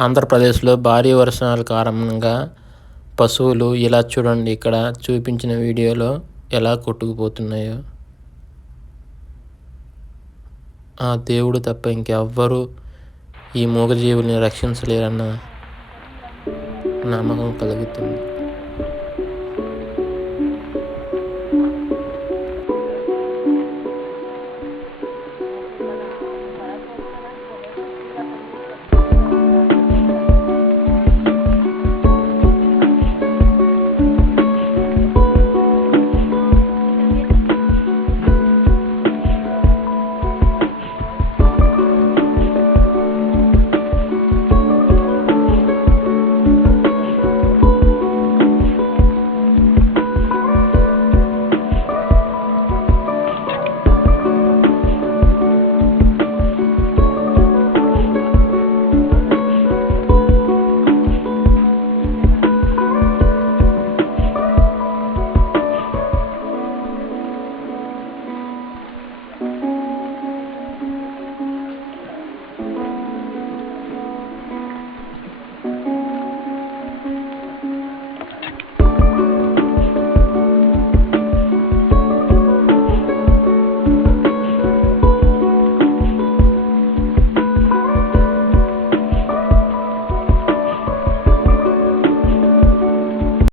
ఆంధ్రప్రదేశ్లో భారీ వర్షాల కారణంగా పశువులు ఇలా చూడండి, ఇక్కడ చూపించిన వీడియోలో ఎలా కొట్టుకుపోతున్నాయో. ఆ దేవుడు తప్ప ఇంకెవ్వరూ ఈ మూగజీవుల్ని రక్షించలేరన్న నమ్మకం కలుగుతుంది.